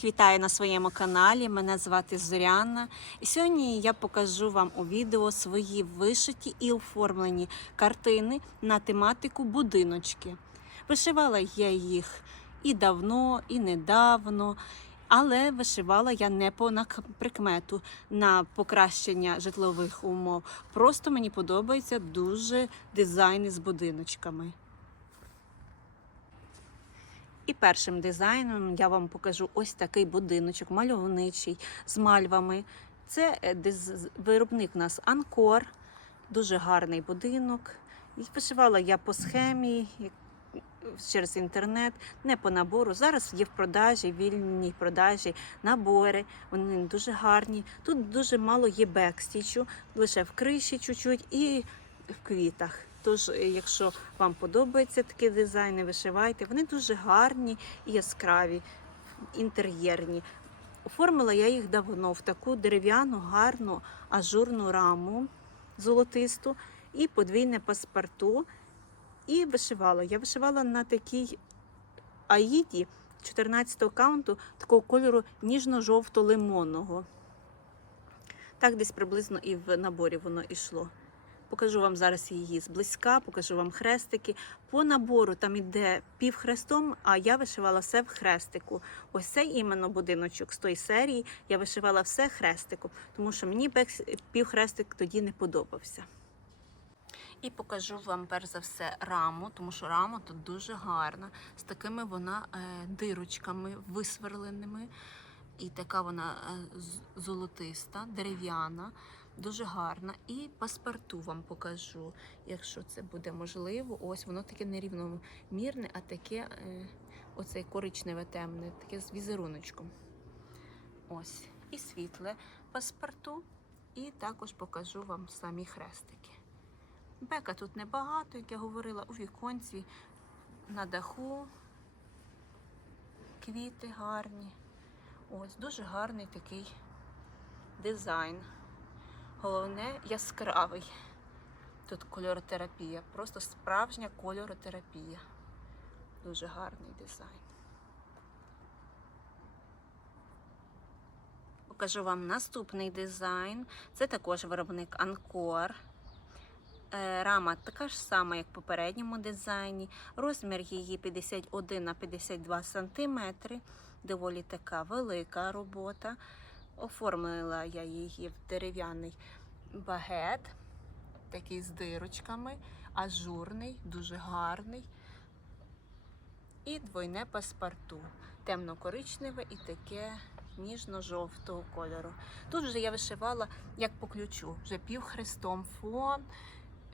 Всіх вітаю на своєму каналі. Мене звати Зоряна. І сьогодні я покажу вам у відео свої вишиті і оформлені картини на тематику будиночки. Вишивала я їх і давно, і недавно. Але вишивала я не по прикмету на покращення житлових умов. Просто мені подобаються дуже дизайни з будиночками. І першим дизайном я вам покажу ось такий будиночок, мальовничий, з мальвами. Це е, виробник у нас Анкор, дуже гарний будинок. І вишивала я по схемі через інтернет, не по набору. Зараз є в продажі, вільній продажі набори. Вони дуже гарні. Тут дуже мало є бекстічу, лише в криші чуть-чуть і в квітах. Тож, е, якщо вам подобаються такі дизайни, вишивайте. Вони дуже гарні і яскраві, інтер'єрні. Оформила я їх давно в таку дерев'яну, гарну ажурну раму золотисту і подвійне паспорту. І вишивала. Я вишивала на такій аїді 14 каунту такого кольору ніжно-жовто-лимонного. Так десь приблизно і в наборі воно йшло. Покажу вам зараз її зблизька, покажу вам хрестики. По набору там іде півхрестом, а я вишивала все в хрестику. Ось цей іменно будиночок з тої серії я вишивала все хрестиком, тому що мені півхрестик тоді не подобався. І покажу вам перш за все раму, тому що рама тут дуже гарна, з такими вона е, дирочками висверленими. І така вона е, золотиста, дерев'яна, дуже гарна. І паспорту вам покажу, якщо це буде можливо. Ось воно таке нерівномірне, а таке е, оцей коричневе темне, таке з візеруночком. Ось. І світле паспорту. І також покажу вам самі хрестики. Бека тут небагато, як я говорила, у віконці, на даху, квіти гарні. Ось дуже гарний такий дизайн. Головне яскравий. Тут кольоротерапія, просто справжня кольоротерапія. Дуже гарний дизайн. Покажу вам наступний дизайн. Це також виробник Анкор. Е, Рама така ж сама, як в попередньому дизайні. Розмір її 51 на 52 см. Доволі така велика робота. Оформила я її в дерев'яний багет, такий з дирочками, ажурний, дуже гарний. І двойне паспорту. Темно-коричневе і таке ніжно-жовтого кольору. Тут вже я вишивала як по ключу, вже півхрестом фон,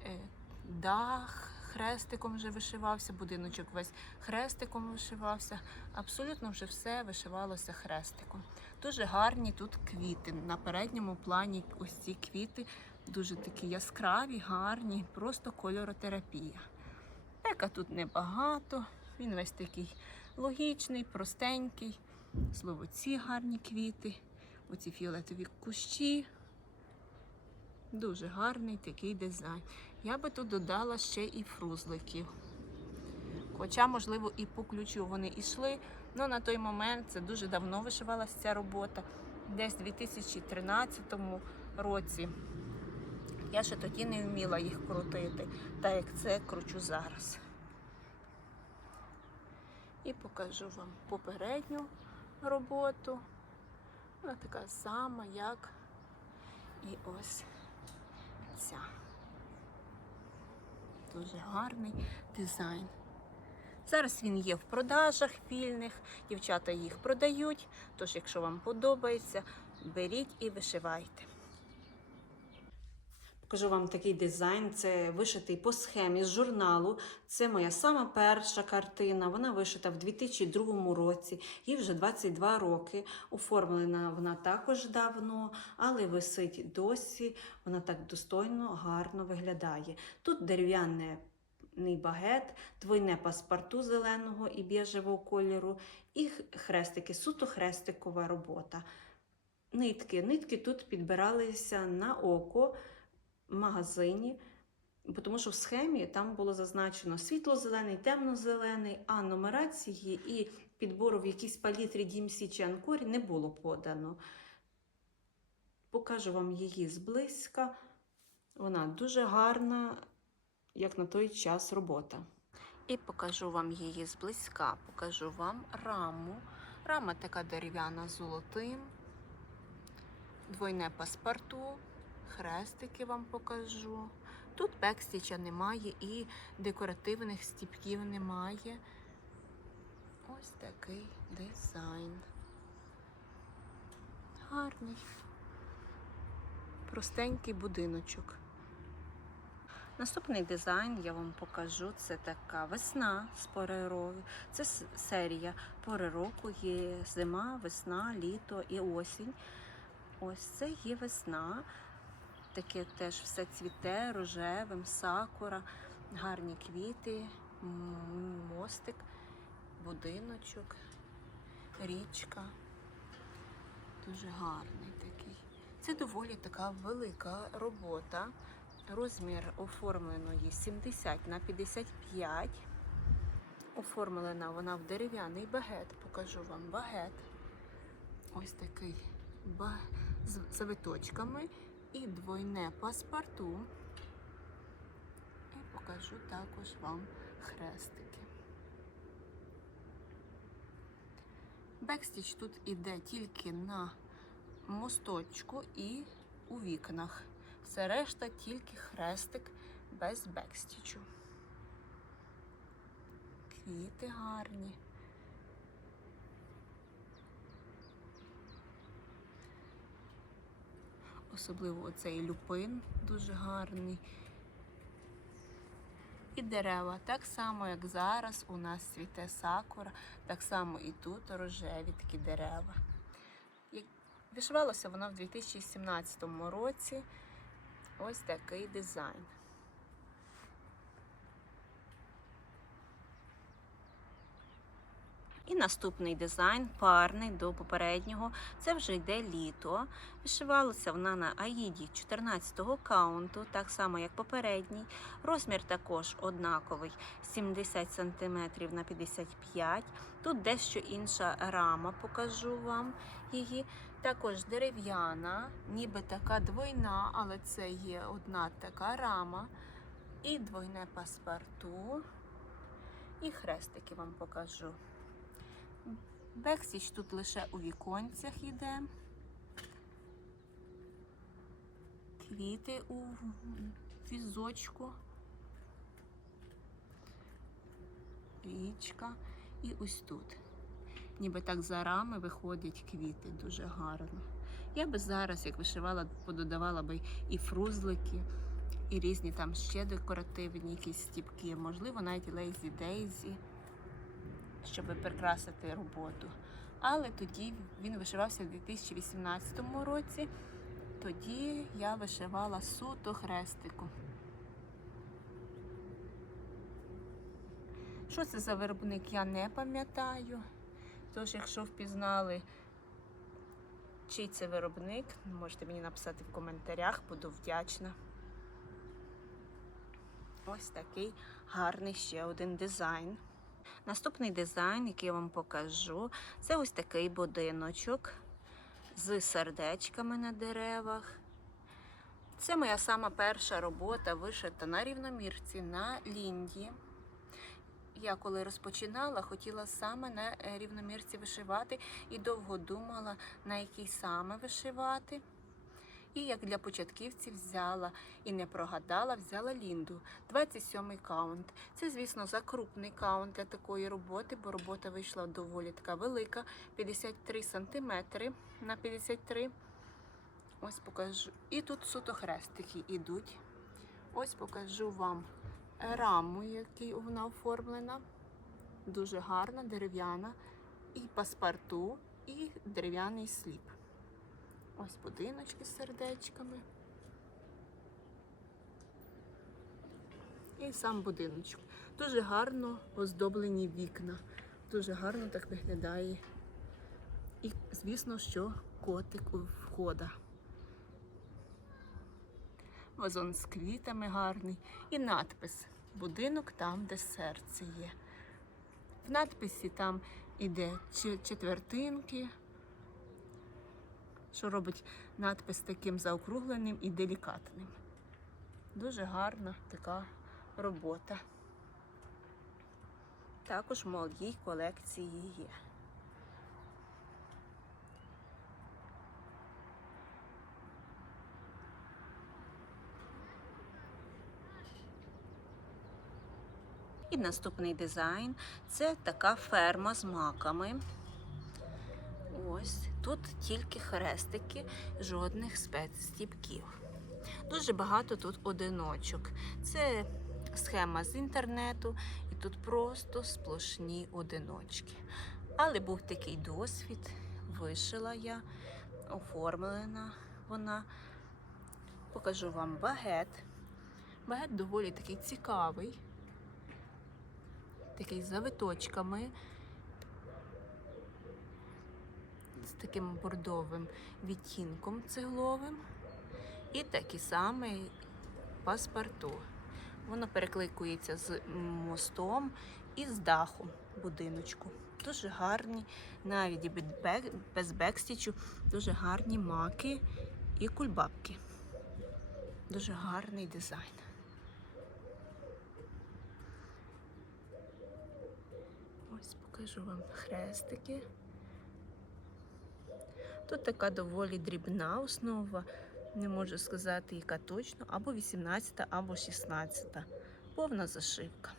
е, дах хрестиком вже вишивався, будиночок весь хрестиком вишивався. Абсолютно вже все вишивалося хрестиком. Дуже гарні тут квіти. На передньому плані ось ці квіти дуже такі яскраві, гарні, просто кольоротерапія. Пека тут небагато, він весь такий логічний, простенький. Слово, ці гарні квіти, оці фіолетові кущі. Дуже гарний такий дизайн. Я би тут додала ще і фрузликів. Хоча, можливо, і по ключу вони йшли. але на той момент це дуже давно вишивалася ця робота, десь у 2013 році. Я ще тоді не вміла їх крутити, так як це кручу зараз. І покажу вам попередню роботу. Вона така сама, як і ось ця. Дуже гарний дизайн. Зараз він є в продажах вільних, дівчата їх продають. Тож, якщо вам подобається, беріть і вишивайте. Покажу вам такий дизайн. Це вишитий по схемі з журналу. Це моя сама перша картина. Вона вишита в 2002 році. Їй вже 22 роки. Оформлена вона також давно, але висить досі. Вона так достойно, гарно виглядає. Тут дерев'яне багет, двойне паспорту зеленого і біжевого кольору, і хрестики, суто хрестикова робота. Нитки. Нитки тут підбиралися на око магазині, тому що в схемі там було зазначено світло-зелений, темно-зелений, а нумерації і підбору в якійсь палітрі DMC чи Анкорі не було подано. Покажу вам її зблизька. Вона дуже гарна, як на той час робота. І покажу вам її зблизька, покажу вам раму. Рама така дерев'яна золотим, двойне паспорту, хрестики вам покажу. Тут бекстіча немає і декоративних стіпків немає. Ось такий дизайн. Гарний. Простенький будиночок. Наступний дизайн я вам покажу. Це така весна з пори року. Це серія пори року є зима, весна, літо і осінь. Ось це є весна. Таке теж все цвіте рожевим, сакура, гарні квіти, мостик, будиночок, річка. Дуже гарний такий. Це доволі така велика робота. Розмір оформленої 70 на 55. Оформлена вона в дерев'яний багет. Покажу вам багет. Ось такий з завиточками і двойне паспорту. І покажу також вам хрестики. Бекстіч тут іде тільки на мосточку і у вікнах. Все решта тільки хрестик без бекстічу. Квіти гарні. Особливо оцей люпин дуже гарний. І дерева, так само, як зараз у нас цвіте сакура, так само і тут рожеві такі дерева. Вишивалося воно в 2017 році. Ось такий дизайн. І наступний дизайн парний до попереднього. Це вже йде літо. Вишивалася вона на Аїді 14-го каунту, так само як попередній. Розмір також однаковий 70 см на 55 Тут дещо інша рама, покажу вам її. Також дерев'яна, ніби така двойна, але це є одна така рама. І двойне паспорту. І хрестики вам покажу. Бексіч тут лише у віконцях йде. Квіти у візочку. Річка. І ось тут. Ніби так за рами виходять квіти дуже гарно. Я би зараз, як вишивала, пододавала би і фрузлики, і різні там ще декоративні якісь стіпки, можливо, навіть лейзі дейзі щоб прикрасити роботу. Але тоді він вишивався в 2018 році. Тоді я вишивала суто хрестику. Що це за виробник, я не пам'ятаю. Тож, якщо впізнали, чий це виробник, можете мені написати в коментарях, буду вдячна. Ось такий гарний ще один дизайн. Наступний дизайн, який я вам покажу, це ось такий будиночок з сердечками на деревах. Це моя сама перша робота вишита на рівномірці на лінді. Я коли розпочинала, хотіла саме на рівномірці вишивати і довго думала, на якій саме вишивати. І як для початківців взяла і не прогадала, взяла Лінду, 27-й каунт. Це, звісно, закрупний каунт для такої роботи, бо робота вийшла доволі така велика, 53 см на 53. Ось покажу. І тут суто хрестики йдуть. Ось покажу вам раму, який вона оформлена. Дуже гарна, дерев'яна. І паспорту, і дерев'яний сліп. Ось будиночки з сердечками. І сам будиночок. Дуже гарно оздоблені вікна. Дуже гарно так виглядає. І, звісно, що котик у входа. Вазон з квітами гарний. І надпис Будинок там, де серце є. В надписі там іде четвертинки, що робить надпис таким заокругленим і делікатним. Дуже гарна така робота. Також в моїй колекції є. І наступний дизайн це така ферма з маками. Ось тут тільки хрестики, жодних спецстіпків. Дуже багато тут одиночок. Це схема з інтернету, і тут просто сплошні одиночки. Але був такий досвід, вишила я, оформлена вона. Покажу вам багет. Багет доволі такий цікавий, такий з завиточками, з таким бордовим відтінком цегловим. І такий самий паспорту. Воно перекликується з мостом і з дахом будиночку. Дуже гарні, навіть без бекстічу, дуже гарні маки і кульбабки. Дуже гарний дизайн. Ось покажу вам хрестики. Тут така доволі дрібна основа, не можу сказати, яка точно, або 18, або 16. Повна зашивка.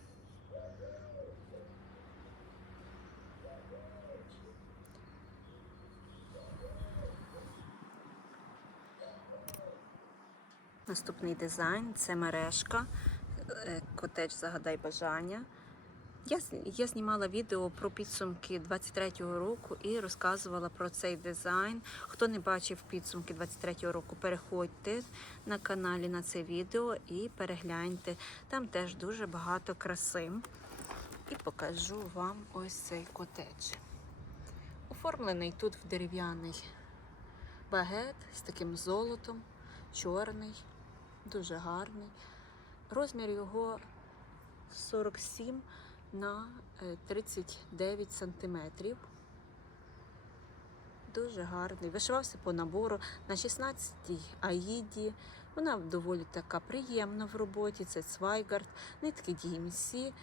Наступний дизайн це мережка, е, котедж Загадай бажання. Я, я знімала відео про підсумки 23-го року і розказувала про цей дизайн. Хто не бачив підсумки 23-го року, переходьте на каналі на це відео і перегляньте. Там теж дуже багато краси. І покажу вам ось цей котедж. Оформлений тут в дерев'яний багет з таким золотом, чорний, дуже гарний. Розмір його 47 на е, 39 сантиметрів. Дуже гарний. Вишивався по набору на 16-й аїді. Вона доволі така приємна в роботі. Це Цвайгард, нитки DMC.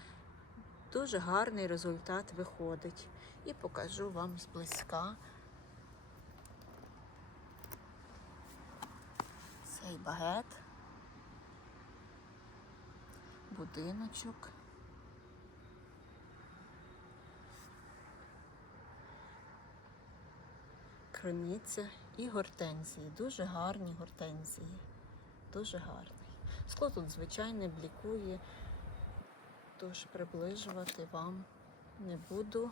Дуже гарний результат виходить. І покажу вам зблизька цей багет, будиночок. Криниця і гортензії. Дуже гарні гортензії. Дуже гарний. Скло тут звичайне блікує, тож приближувати вам не буду.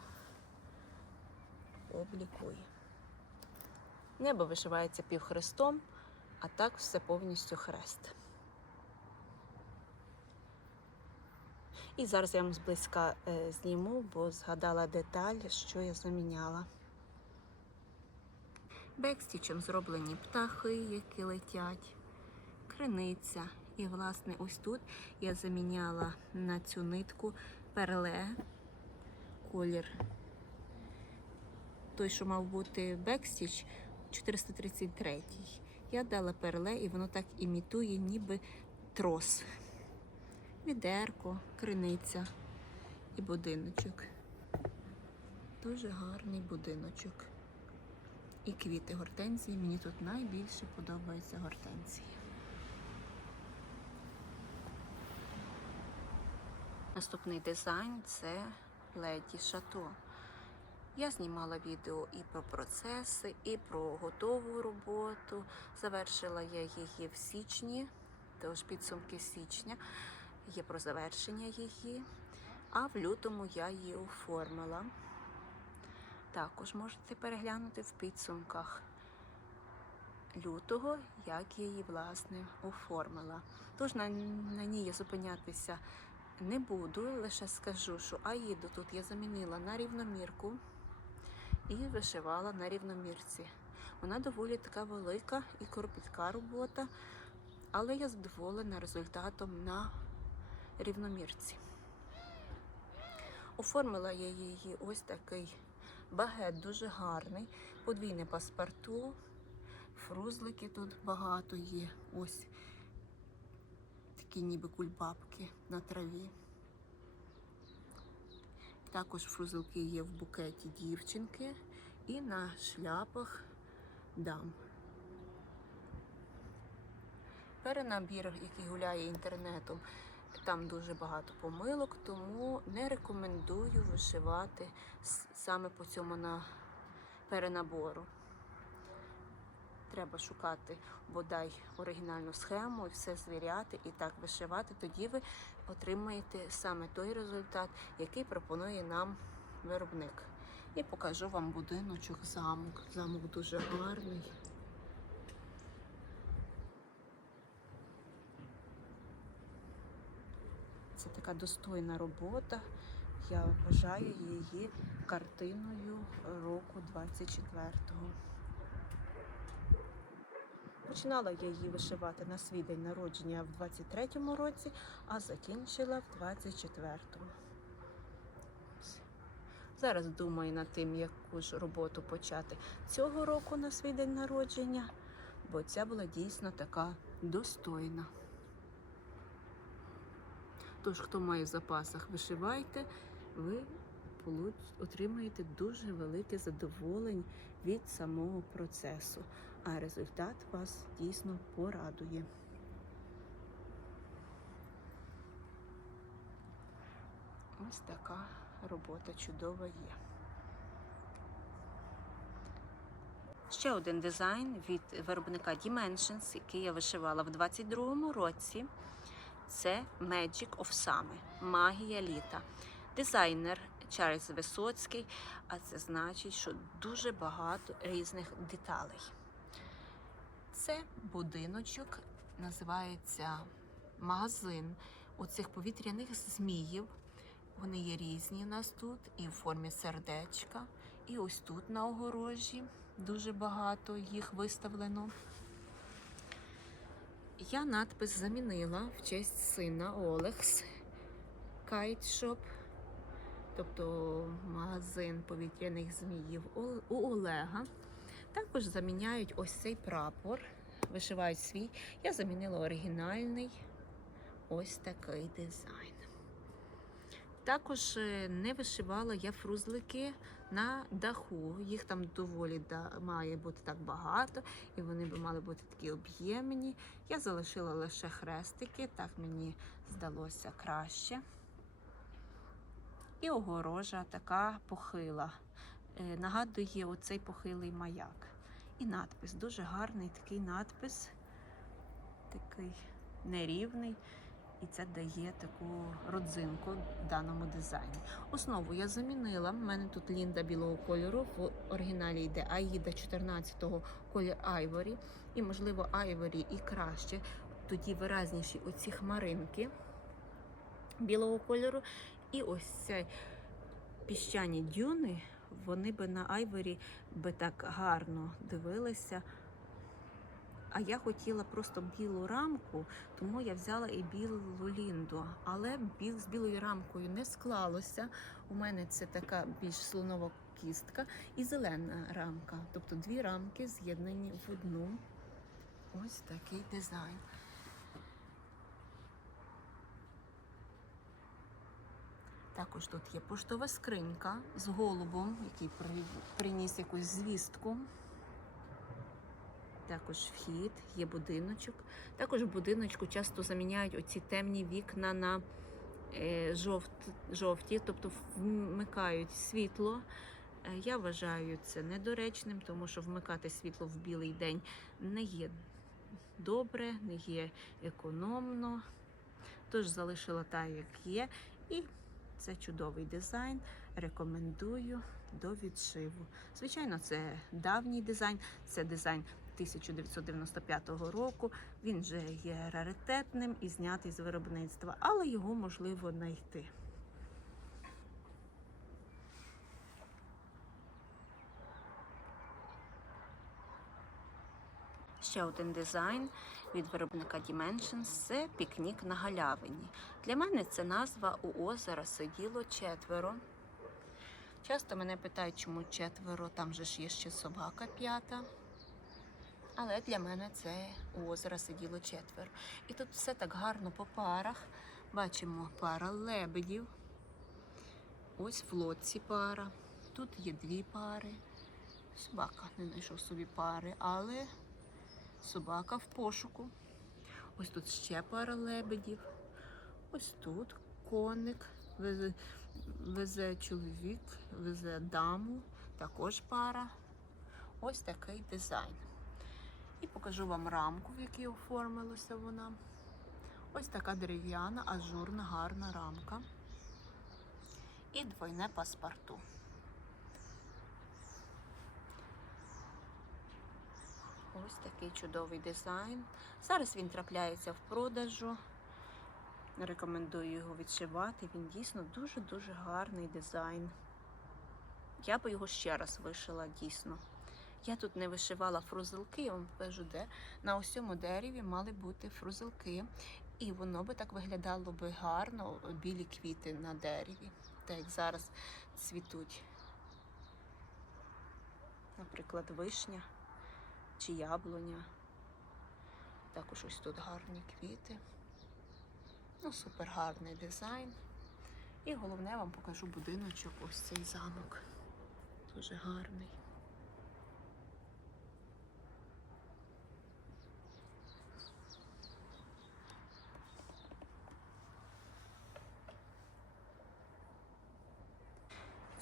Облікує. Небо вишивається півхрестом, а так все повністю хрест. І зараз я вам зблизька е, зніму, бо згадала деталь, що я заміняла. Бекстічем зроблені птахи, які летять, криниця. І, власне, ось тут я заміняла на цю нитку перле, колір. Той, що мав бути бекстіч 433. Я дала перле, і воно так імітує, ніби трос. Відерко, криниця і будиночок. Дуже гарний будиночок. І квіти гортензії. Мені тут найбільше подобаються гортензії. Наступний дизайн це леді шато. Я знімала відео і про процеси, і про готову роботу. Завершила я її в січні, тож підсумки січня є про завершення її. А в лютому я її оформила. Також можете переглянути в підсумках лютого, як я її власне оформила. Тож на, на ній я зупинятися не буду, лише скажу, що аїду тут я замінила на рівномірку і вишивала на рівномірці. Вона доволі така велика і кропітка робота, але я задоволена результатом на рівномірці. Оформила я її ось такий Багет дуже гарний, подвійне паспорту, фрузлики тут багато є. Ось такі ніби кульбабки на траві. Також фрузилки є в букеті дівчинки і на шляпах дам. Перенабір, який гуляє інтернетом, там дуже багато помилок, тому не рекомендую вишивати саме по цьому на перенабору. Треба шукати бодай оригінальну схему і все звіряти і так вишивати. Тоді ви отримаєте саме той результат, який пропонує нам виробник. І покажу вам будиночок замок. Замок дуже гарний. Така достойна робота. Я вважаю її картиною року 24-го. Починала я її вишивати на свій день народження в 23-му році, а закінчила в 24-му. Зараз думаю над тим, яку ж роботу почати цього року на свій день народження, бо ця була дійсно така достойна. Тож, хто має в запасах, вишивайте, ви отримаєте дуже велике задоволення від самого процесу, а результат вас дійсно порадує. Ось така робота чудова є. Ще один дизайн від виробника Dimensions, який я вишивала в 22-му році. Це Magic of Summer, магія літа. Дизайнер Чарльз Висоцький, а це значить, що дуже багато різних деталей. Це будиночок, називається магазин оцих повітряних зміїв. Вони є різні у нас тут, і в формі сердечка, і ось тут на огорожі дуже багато їх виставлено. Я надпис замінила в честь сина Олекс Кайтшоп, тобто магазин повітряних зміїв у Олега. Також заміняють ось цей прапор, вишивають свій. Я замінила оригінальний ось такий дизайн. Також е, не вишивала я фрузлики на даху. Їх там доволі має бути так багато, і вони би мали бути такі об'ємні. Я залишила лише хрестики, так мені здалося краще. І огорожа така похила. Е, Нагадує оцей похилий маяк. І надпис. Дуже гарний такий надпис, такий нерівний. І це дає таку родзинку даному дизайні. Основу я замінила. У мене тут лінда білого кольору. В оригіналі йде Аїда 14-го колір Айворі. І, можливо, Айворі і краще. Тоді виразніші оці хмаринки білого кольору. І ось ці піщані дюни, вони би на Айворі би так гарно дивилися. А я хотіла просто білу рамку, тому я взяла і білу лінду. Але біл, з білою рамкою не склалося. У мене це така більш слонова кістка і зелена рамка. Тобто дві рамки з'єднані в одну. Ось такий дизайн. Також тут є поштова скринька з голубом, який приніс якусь звістку. Також вхід, є будиночок. Також в будиночку часто заміняють оці темні вікна на е, жовт, жовті, тобто вмикають світло. Е, Я вважаю це недоречним, тому що вмикати світло в білий день не є добре, не є економно. Тож залишила так, як є. І це чудовий дизайн. Рекомендую до відшиву. Звичайно, це давній дизайн, це дизайн 1995 року. Він вже є раритетним і знятий з виробництва, але його можливо знайти. Ще один дизайн від виробника Dimensions це пікнік на галявині. Для мене це назва у озера сиділо четверо. Часто мене питають, чому четверо, там же ж є ще собака п'ята. Але для мене це у озера сиділо четверо. І тут все так гарно по парах. Бачимо пара лебедів. Ось в лодці пара. Тут є дві пари. Собака не знайшов собі пари, але собака в пошуку. Ось тут ще пара лебедів. Ось тут коник везе, везе чоловік, везе даму, також пара. Ось такий дизайн. І покажу вам рамку, в якій оформилася вона. Ось така дерев'яна, ажурна, гарна рамка. І двойне паспорту. Ось такий чудовий дизайн. Зараз він трапляється в продажу. Рекомендую його відшивати. Він дійсно дуже-дуже гарний дизайн. Я би його ще раз вишила дійсно. Я тут не вишивала фрузелки, я вам покажу, де на ось цьому дереві мали бути фрузелки. І воно би так виглядало би гарно, білі квіти на дереві, так як зараз цвітуть. Наприклад, вишня чи яблуня. Також ось тут гарні квіти. Ну, супер гарний дизайн. І головне вам покажу будиночок, ось цей замок. Дуже гарний.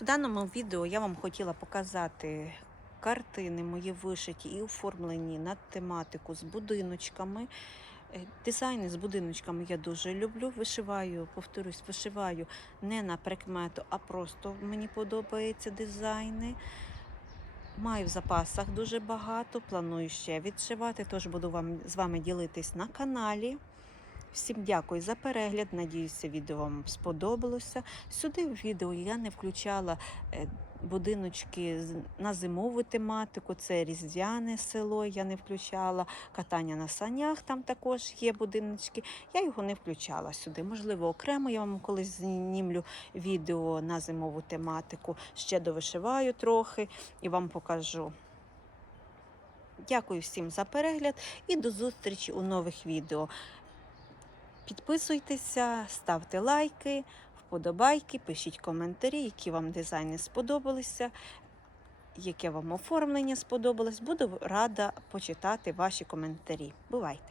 В даному відео я вам хотіла показати картини мої вишиті і оформлені на тематику з будиночками. Е, Дизайни з будиночками я дуже люблю. Вишиваю, повторюсь, вишиваю не на прикмету, а просто мені подобаються дизайни. Маю в запасах дуже багато, планую ще відшивати, тож буду вам з вами ділитись на каналі. Всім дякую за перегляд. Надіюся, відео вам сподобалося. Сюди в відео я не включала е, будиночки на зимову тематику. Це різдвяне село. Я не включала катання на санях. Там також є будиночки. Я його не включала сюди. Можливо, окремо я вам колись знімлю відео на зимову тематику. Ще довишиваю трохи і вам покажу. Дякую всім за перегляд і до зустрічі у нових відео. Підписуйтеся, ставте лайки, вподобайки, пишіть коментарі, які вам дизайни сподобалися, яке вам оформлення сподобалось. Буду рада почитати ваші коментарі. Бувайте!